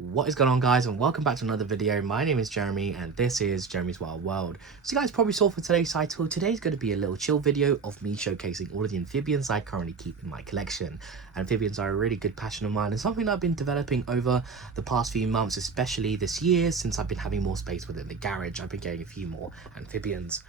What is going on, guys, and welcome back to another video. My name is Jeremy and this is Jeremy's Wild World. So you guys probably saw for today's title, today's going to be a little chill video of me showcasing all of the amphibians I currently keep in my collection. Amphibians are a really good passion of mine and something that I've been developing over the past few months, especially this year since I've been having more space within the garage. I've been getting a few more amphibians.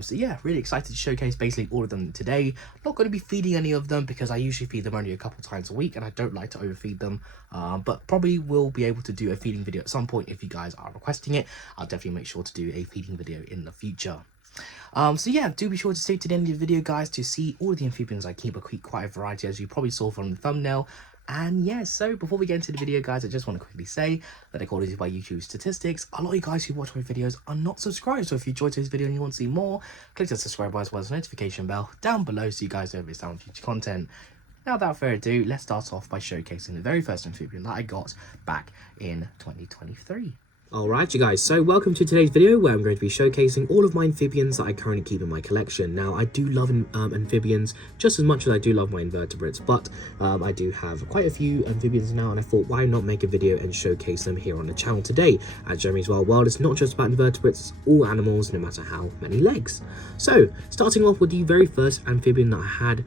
So yeah, really excited to showcase basically all of them today. Not going to be feeding any of them because I usually feed them only a couple times a week and I don't like to overfeed them, but probably will be able to do a feeding video at some point if you guys are requesting it. I'll definitely make sure to do a feeding video in the future. So yeah, do be sure to stay to the end of the video, guys, to see all of the amphibians I keep. Quite a variety, as you probably saw from the thumbnail. And yeah, so before we get into the video, guys, I just want to quickly say that according to my YouTube statistics, a lot of you guys who watch my videos are not subscribed. So if you enjoyed today's video and you want to see more, click the subscribe button as well as the notification bell down below so you guys don't miss out on future content. Now, without further ado, let's start off by showcasing the very first amphibian that I got back in 2023. Alright, you guys, so welcome to today's video where I'm going to be showcasing all of my amphibians that I currently keep in my collection. Now, I do love amphibians just as much as I do love my invertebrates, but I do have quite a few amphibians now, and I thought, why not make a video and showcase them here on the channel today? At Jeremy's Wild World, it's not just about invertebrates, it's all animals, no matter how many legs. So, starting off with the very first amphibian that I had,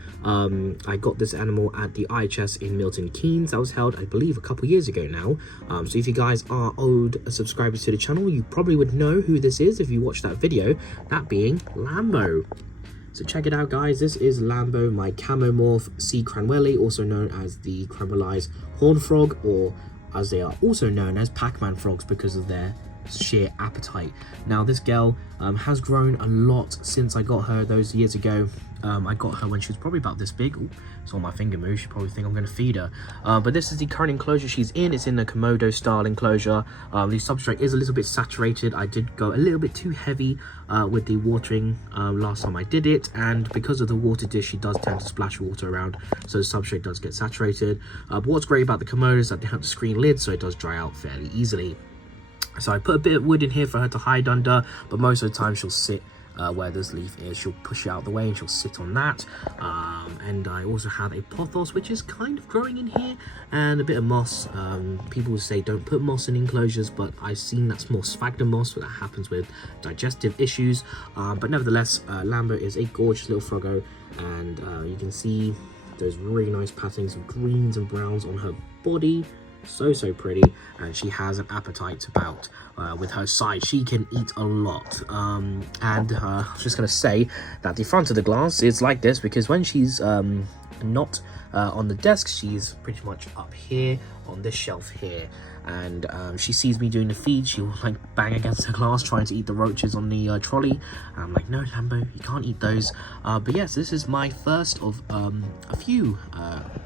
I got this animal at the IHS in Milton Keynes. That was held, I believe, a couple years ago now. So if you guys are old subscribers to the channel, you probably would know who this is if you watched that video, that being Lambo. So check it out, guys. This is Lambo, my camomorph sea cranwelli, also known as the caramelized horn frog, or as they are also known as Pac-Man frogs because of their sheer appetite. Now, this girl has grown a lot since I got her those years ago. I got her when she was probably about this big. Ooh, saw my finger move. She probably think I'm going to feed her. But this is the current enclosure she's in. It's in the Komodo style enclosure. The substrate is a little bit saturated. I did go a little bit too heavy with the watering last time I did it, and because of the water dish, she does tend to splash water around, so the substrate does get saturated. But what's great about the Komodo is that they have the screen lid, so it does dry out fairly easily. So I put a bit of wood in here for her to hide under, but most of the time she'll sit where this leaf is. She'll push it out of the way and she'll sit on that. And I also have a pothos, which is kind of growing in here, and a bit of moss. People say don't put moss in enclosures, but I've seen that's more sphagnum moss, but that happens with digestive issues. But nevertheless, Lambo is a gorgeous little froggo, and you can see those really nice patterns of greens and browns on her body. So pretty, and she has an appetite to bout. With her size, she can eat a lot. And I was just going to say that the front of the glass is like this because when she's not on the desk, she's pretty much up here on this shelf here, and she sees me doing the feed, she'll like bang against the glass trying to eat the roaches on the trolley, and I'm like, no, Lambo, you can't eat those. But yes, this is my first of a few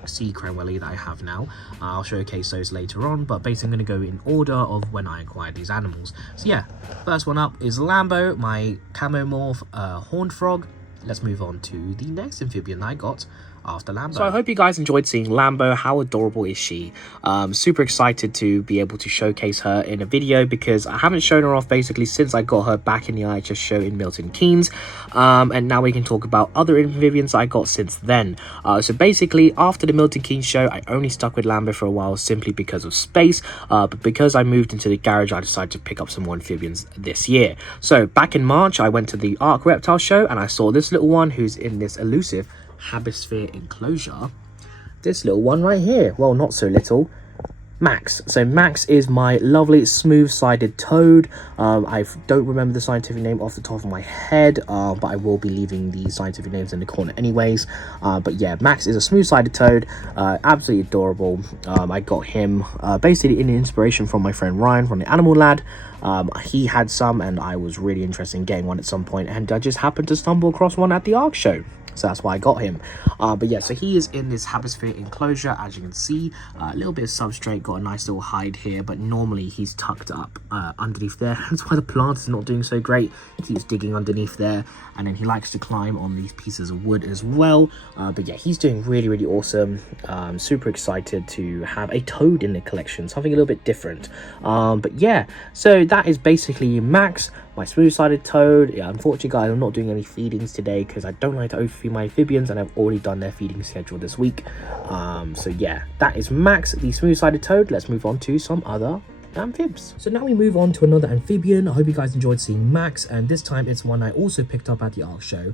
sea cranwelli that I have now. I'll showcase those later on, but basically I'm going to go in order of when I acquired these animals. So yeah, first one up is Lambo, my camomorph horned frog. Let's move on to the next amphibian I got after Lambo. So I hope you guys enjoyed seeing Lambo. How adorable is she? Super excited to be able to showcase her in a video because I haven't shown her off basically since I got her back in the IHS show in Milton Keynes. And now we can talk about other amphibians I got since then. So basically, after the Milton Keynes show, I only stuck with Lambo for a while simply because of space. But because I moved into the garage, I decided to pick up some more amphibians this year. So back in March, I went to the Arc Reptile show and I saw this little one who's in this elusive Habisphere enclosure. This little one right here, well, not so little, Max. So Max is my lovely smooth-sided toad. I don't remember the scientific name off the top of my head, but I will be leaving the scientific names in the corner anyways. But yeah, Max is a smooth-sided toad, absolutely adorable. I got him basically in inspiration from my friend Ryan from the Animal Lad. He had some and I was really interested in getting one at some point, and I just happened to stumble across one at the ARC show. So that's why I got him. But yeah, so he is in this Habisphere enclosure, as you can see. A little bit of substrate, got a nice little hide here, but normally he's tucked up underneath there. That's why the plant is not doing so great. He keeps digging underneath there, and then he likes to climb on these pieces of wood as well. But yeah, he's doing really awesome. Super excited to have a toad in the collection, something a little bit different. But yeah, so that is basically Max. my smooth-sided toad. Yeah, unfortunately guys, I'm not doing any feedings today because I don't like to overfeed my amphibians, and I've already done their feeding schedule this week. So yeah, that is Max, the smooth-sided toad. Let's move on to some other amphibs. So now we move on to another amphibian. I hope you guys enjoyed seeing Max, and this time it's one I also picked up at the ARC show,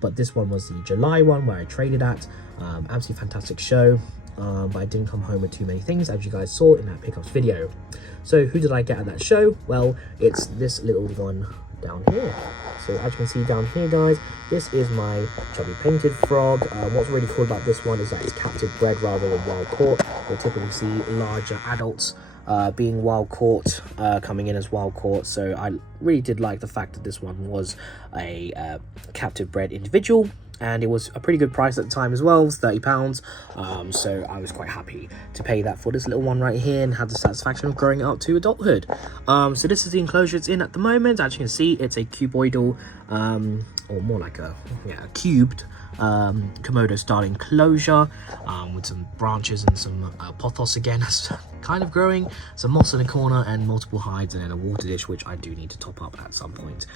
but this one was the July one where I traded at. Absolutely fantastic show, but I didn't come home with too many things, as you guys saw in that pickups video. So who did I get at that show? Well, it's this little one down here. So as you can see down here guys, this is my Chubby Painted frog. What's really cool about this one is that it's captive bred rather than wild caught. You'll typically see larger adults being wild caught, coming in as wild caught. So I really did like the fact that this one was a captive bred individual, and it was a pretty good price at the time as well. It was £30. So I was quite happy to pay that for this little one right here, and had the satisfaction of growing it up to adulthood. So this is the enclosure it's in at the moment. As you can see, it's a cuboidal, or more like a cubed Komodo style enclosure, with some branches and some pothos again kind of growing, some moss in the corner, and multiple hides, and then a water dish, which I do need to top up at some point,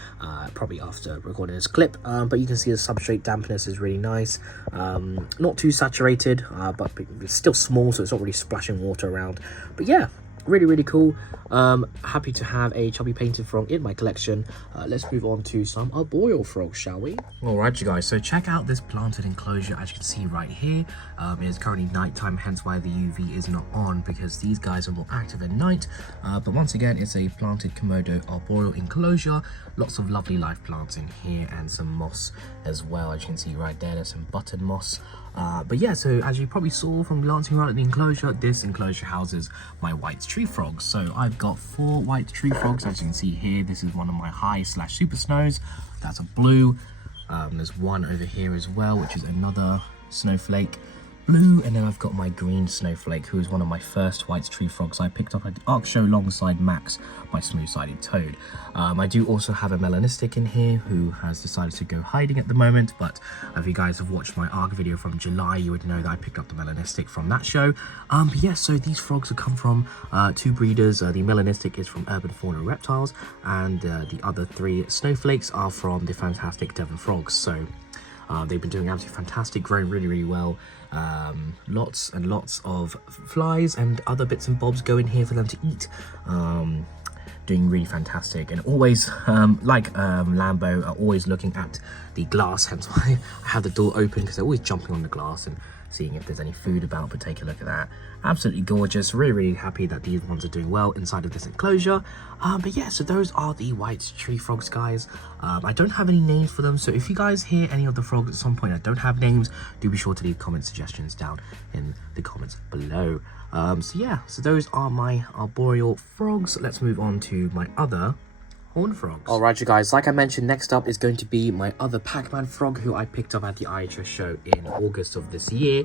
probably after recording this clip. But you can see the substrate dampness is really nice, not too saturated, but it's still small, so it's not really splashing water around. But yeah, really cool. Happy to have a Chubby Painted frog in my collection. Let's move on to some arboreal frogs, shall we? Alright you guys, so check out this planted enclosure. As you can see right here, it is currently nighttime, hence why the UV is not on, because these guys are more active at night. But once again, it's a planted Komodo arboreal enclosure. Lots of lovely live plants in here, and some moss as well. As you can see right there, there's some button moss. But yeah, so as you probably saw from glancing around at the enclosure, this enclosure houses my white tree frogs. So I've got 4 white tree frogs. As you can see here, this is one of my high/super snows. That's a blue. There's one over here as well, which is another snowflake blue, and then I've got my green snowflake, who is one of my first white tree frogs I picked up at the ARC show alongside Max, my smooth-sided toad. I do also have a melanistic in here who has decided to go hiding at the moment, but if you guys have watched my ARC video from July, you would know that I picked up the melanistic from that show. But yeah, so these frogs have come from 2 breeders. The melanistic is from Urban Fauna Reptiles, and the other 3 snowflakes are from the fantastic Devon frogs. So they've been doing absolutely fantastic, growing really well. Lots and lots of flies and other bits and bobs go in here for them to eat. Doing really fantastic, and always like Lambo, are always looking at the glass, hence why I have the door open, because they're always jumping on the glass and seeing if there's any food about. But take a look at that, absolutely gorgeous. Really happy that these ones are doing well inside of this enclosure. But yeah, so those are the white tree frogs, guys. I don't have any names for them, so if you guys hear any of the frogs at some point that don't have names, do be sure to leave comment suggestions down in the comments below. So yeah, so those are my arboreal frogs. Let's move on to my other horned frogs. Alright you guys, like I mentioned, next up is going to be my other PacMan frog, who I picked up at the IHS show in August of this year.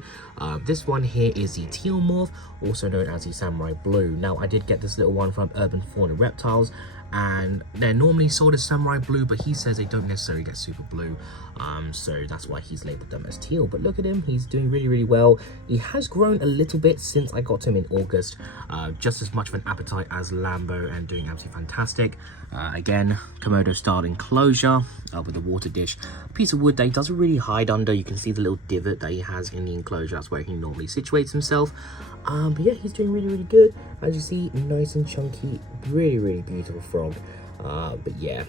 This one here is the Teal morph, also known as the Samurai Blue. Now I did get this little one from Urban Fauna Reptiles, and they're normally sold as Samurai Blue, but he says they don't necessarily get super blue, so that's why he's labeled them as teal. But look at him, he's doing really well. He has grown a little bit since I got him in August, just as much of an appetite as Lambo, and doing absolutely fantastic. Again, Komodo style enclosure with a water dish, a piece of wood that he doesn't really hide under. You can see the little divot that he has in the enclosure. That's where he normally situates himself. But yeah, he's doing really good. As you see, nice and chunky, really beautiful frog. But yeah,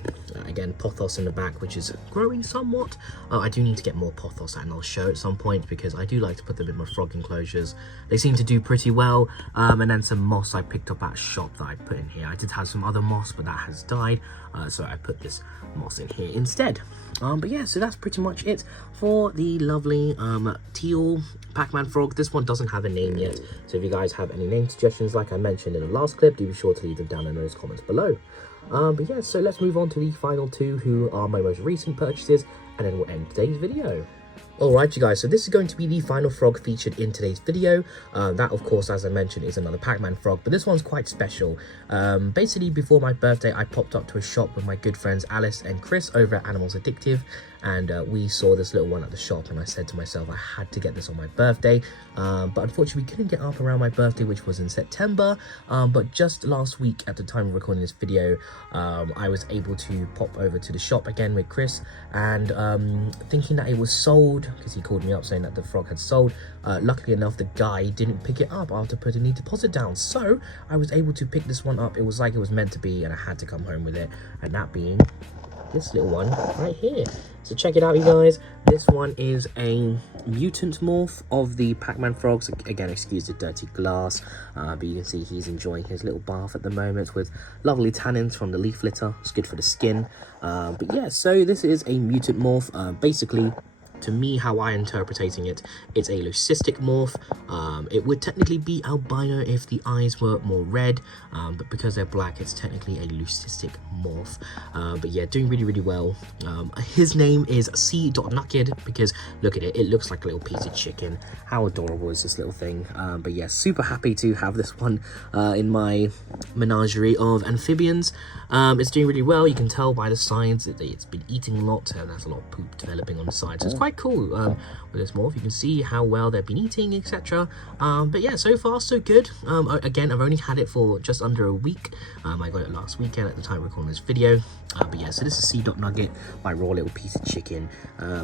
again, pothos in the back, which is growing somewhat. I do need to get more pothos, and I'll show at some point, because I do like to put them in my frog enclosures. They seem to do pretty well. And then some moss I picked up at a shop that I put in here. I did have some other moss, but that has died, so I put this moss in here instead. But yeah, so that's pretty much it for the lovely Teal PacMan frog. This one doesn't have a name yet, so if you guys have any name suggestions, like I mentioned in the last clip, do be sure to leave them down in those comments below. But yeah, so let's move on to the final 2, who are my most recent purchases, and then we'll end today's video. Alright you guys, so this is going to be the final frog featured in today's video. That of course, as I mentioned, is another PacMan frog, but this one's quite special. Basically, before my birthday, I popped up to a shop with my good friends Alice and Chris over at Animals Addictive, and we saw this little one at the shop, and I said to myself I had to get this on my birthday, but unfortunately we couldn't get up around my birthday, which was in September, but just last week at the time of recording this video, I was able to pop over to the shop again with Chris, and thinking that it was sold, because he called me up saying that the frog had sold. Luckily enough, the guy didn't pick it up after putting the deposit down, so I was able to pick this one up. It was like it was meant to be, and I had to come home with it, and that being this little one right here. So check it out, you guys. This one is a mutant morph of the Pac-Man frogs. Again, excuse the dirty glass, but you can see he's enjoying his little bath at the moment with lovely tannins from the leaf litter. It's good for the skin. But yeah, so this is a mutant morph. Basically, to me, how I interpreting it, it's a leucistic morph. It would technically be albino if the eyes were more red, but because they're black, it's technically a leucistic morph. But yeah, doing really well. His name is C.Knucked, because look at it, it looks like a little piece of chicken. How adorable is this little thing? But yeah, super happy to have this one in my menagerie of amphibians. It's doing really well. You can tell by the sides that it's been eating a lot, and there's a lot of poop developing on the sides, so it's quite cool with this morph. You can see how well they've been eating, etc. But yeah, so far so good. Again, I've only had it for just under a week. I got it last weekend at the time of recording this video. But yeah, so this is C.Nugget, my raw little piece of chicken.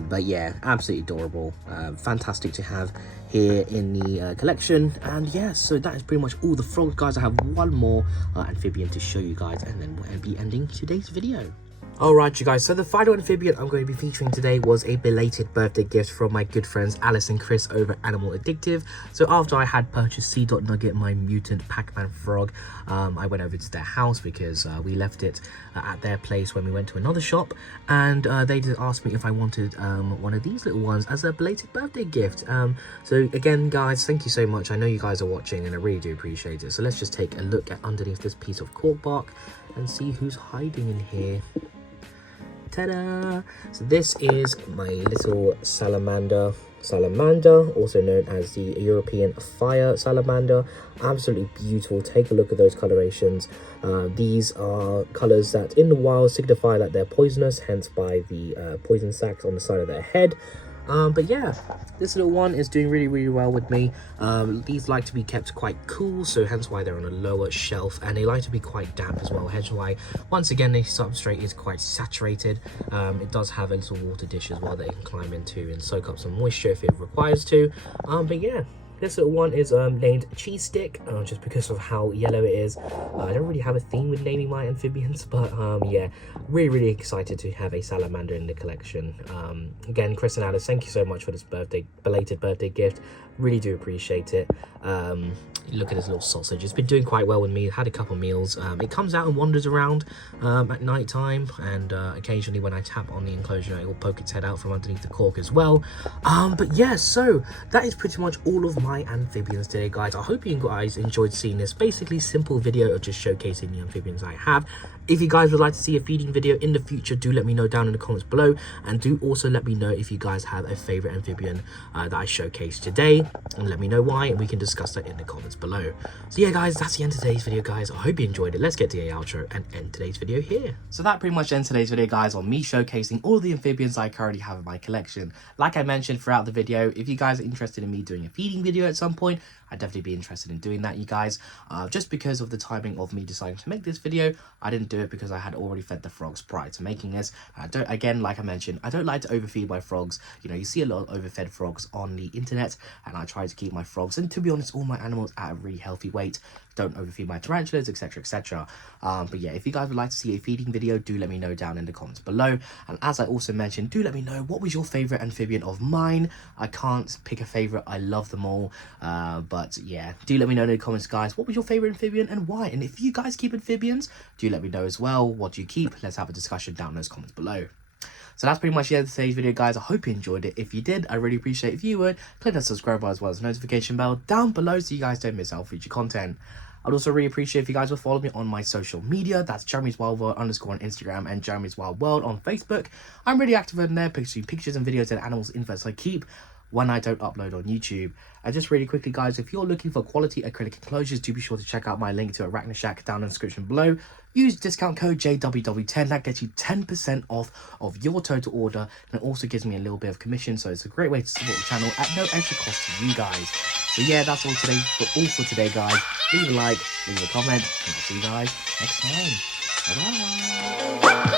But yeah, absolutely adorable. Fantastic to have here in the collection. And yeah, so that is pretty much all the frogs, guys. I have one more amphibian to show you guys, and then we'll be ending today's video. Alright, you guys, so the final amphibian I'm going to be featuring today was a belated birthday gift from my good friends Alice and Chris over Animal Addictive. So after I had purchased C.Nugget, my mutant Pac-Man frog, I went over to their house because we left it at their place when we went to another shop, and they did ask me if I wanted one of these little ones as a belated birthday gift. So again, guys, thank you so much. I know you guys are watching and I really do appreciate it. So let's just take a look at underneath this piece of cork bark and see who's hiding in here. Ta-da! So this is my little salamander, also known as the European fire salamander. Absolutely beautiful. Take a look at those colorations. These are colors that in the wild signify that they're poisonous, hence by the poison sacs on the side of their head. But yeah, this little one is doing really well with me. These like to be kept quite cool, so hence why they're on a lower shelf, and they like to be quite damp as well, hence why once again the substrate is quite saturated. It does have a little water dish as well that it can climb into and soak up some moisture if it requires to. But yeah, this little one is named Cheese Stick, just because of how yellow it is. I don't really have a theme with naming my amphibians, but yeah, really excited to have a salamander in the collection. Again, Chris and Alice, thank you so much for this belated birthday gift. Really do appreciate it. Look at this little sausage. It's been doing quite well with me. Had a couple meals. It comes out and wanders around at night time, and occasionally when I tap on the enclosure, it will poke its head out from underneath the cork as well. But yeah, so that is pretty much all of my amphibians today, guys. I hope you guys enjoyed seeing this basically simple video of just showcasing the amphibians I have. If you guys would like to see a feeding video in the future, do let me know down in the comments below, and do also let me know if you guys have a favorite amphibian that I showcased today, and let me know why, and we can discuss that in the comments below. So yeah, guys, that's the end of today's video, guys. I hope you enjoyed it. Let's get to the outro and end today's video here. So that pretty much ends today's video, guys, on me showcasing all the amphibians I currently have in my collection. Like I mentioned throughout the video, if you guys are interested in me doing a feeding video at some point, I'd definitely be interested in doing that, you guys. Just because of the timing of me deciding to make this video, I didn't do it because I had already fed the frogs prior to making this. Again, like I mentioned, I don't like to overfeed my frogs. You know, you see a lot of overfed frogs on the internet, and I try to keep my frogs, and to be honest, all my animals at a really healthy weight. Don't overfeed my tarantulas, etc. But yeah, if you guys would like to see a feeding video, do let me know down in the comments below. And as I also mentioned, do let me know what was your favorite amphibian of mine. I can't pick a favorite. I love them all. But yeah, do let me know in the comments, guys, what was your favorite amphibian and why? And if you guys keep amphibians, do let me know as well. What do you keep? Let's have a discussion down in those comments below. So that's pretty much the end of today's video, guys. I hope you enjoyed it. If you did, I really appreciate if you would click that subscribe button as well as the notification bell down below so you guys don't miss out future content. I'd also really appreciate if you guys would follow me on my social media. That's Jeremy's Wild World _ on Instagram and Jeremy's Wild World on Facebook. I'm really active in there, posting pictures and videos and animals infos I keep. when I don't upload on YouTube. And just really quickly, guys, if you're looking for quality acrylic enclosures, do be sure to check out my link to Arachna Shack down in the description below. Use discount code JWW10. That gets you 10% off of your total order, and it also gives me a little bit of commission, so it's a great way to support the channel at no extra cost to you guys. So yeah, that's all for today, guys. Leave a like, leave a comment, and I'll see you guys next time. Bye bye.